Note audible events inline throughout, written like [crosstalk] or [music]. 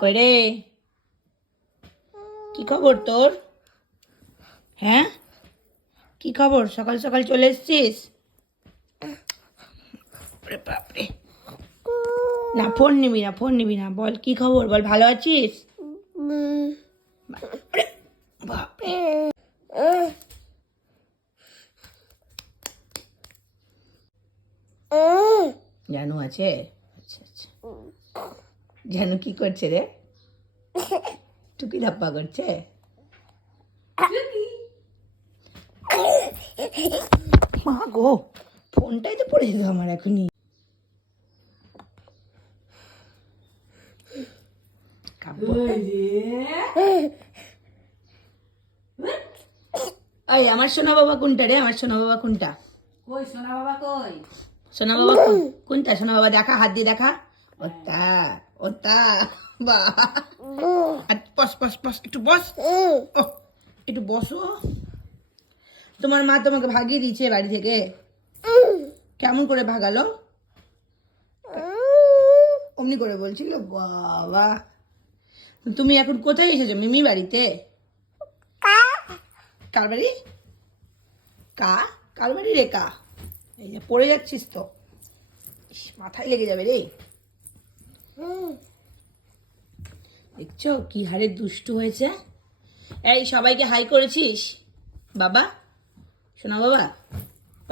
কই রে? কি খবর তোর? হ্যাঁ? কি খবর? সকাল সকাল চলে এসছিস? বাপরে। না, ফোন নিবি না, ফোন নিবি না। বল, কি খবর? বল, ভালো আছিস? জানু আছে? আচ্ছা আচ্ছা। জানু কি করছে রে? টুকি ধাপ্পা করছে? মা গো ফোনটাই তো পড়ে যেত আমার এখনই। আমার সোনা বাবা কোনটা রে? আমার সোনা বাবা কোনটা? কই সোনা বাবা কই? সোনা বাবা কোনটা? সোনা বাবা দেখা হাত দিয়ে দেখা। ওটা ওটা [laughs] বা। বস বস বস একটু বস। একটু বসো। তোমার মা তোমাকে ভাগিয়ে দিয়েছে বাড়ি থেকে। কেমন করে ভাগালো? অমনি করে বলছিল বাবা তুমি এখন কোথায় এসেছ মিমি বাড়িতে? কার বাড়ি? কা? কার বাড়ি রে কা? এই যে পড়ে যাচ্ছিস তো। মাথায় লেগে যাবে রে। দেখছ কি হারে দুষ্টু হয়েছে? এই, সবাইকে হাই করেছিস? বাবা? শোনা বাবা?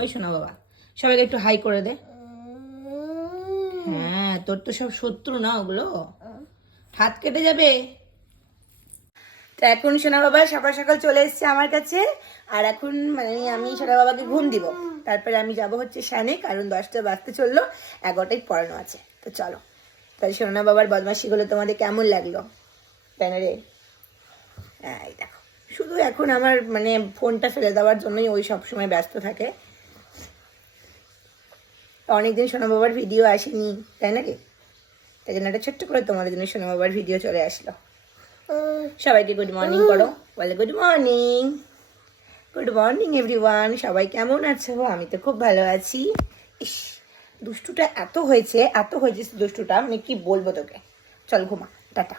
ওই শোনা বাবা, সবাইকে একটু হাই করে দে। হ্যাঁ তোর তো সব শত্রু না ওগুলো। হাত কেটে যাবে। তো এখন সোনা বাবা, সকাল সকাল চলে এসেছে আমার কাছে। আর এখন মানে আমি সোনা বাবাকে ঘুম দিব। তারপরে আমি যাব হচ্ছে শানে কারণ দশটা বাজতে চলল, এগারোটায় পড়ানো আছে। তো চলো। তাহলে সোনা বাবার বদমাশিগুলো তোমাদের কেমন লাগল? তাই না রে? হ্যাঁ এই দেখো, শুধু এখন আমার মানে ফোনটা ফেলে দেওয়ার জন্যই ওই সব সময় ব্যস্ত থাকে। অনেকদিন সোনা বাবার ভিডিও আসেনি, তাই নাকি? তাই জন্য একটা ছোট্ট করে তোমাদের জন্য সোনা বাবার ভিডিও চলে আসলো। সবাইকে গুড মর্নিং করো। বলে good morning good morning everyone সবাই কেমন আছো? আমি তো খুব ভালো আছি। ইস। দুষ্টুটা এত হয়েছে এত হয়েছে দুষ্টুটা মানে কি বলব তোকে? চল ঘুমা টাটা।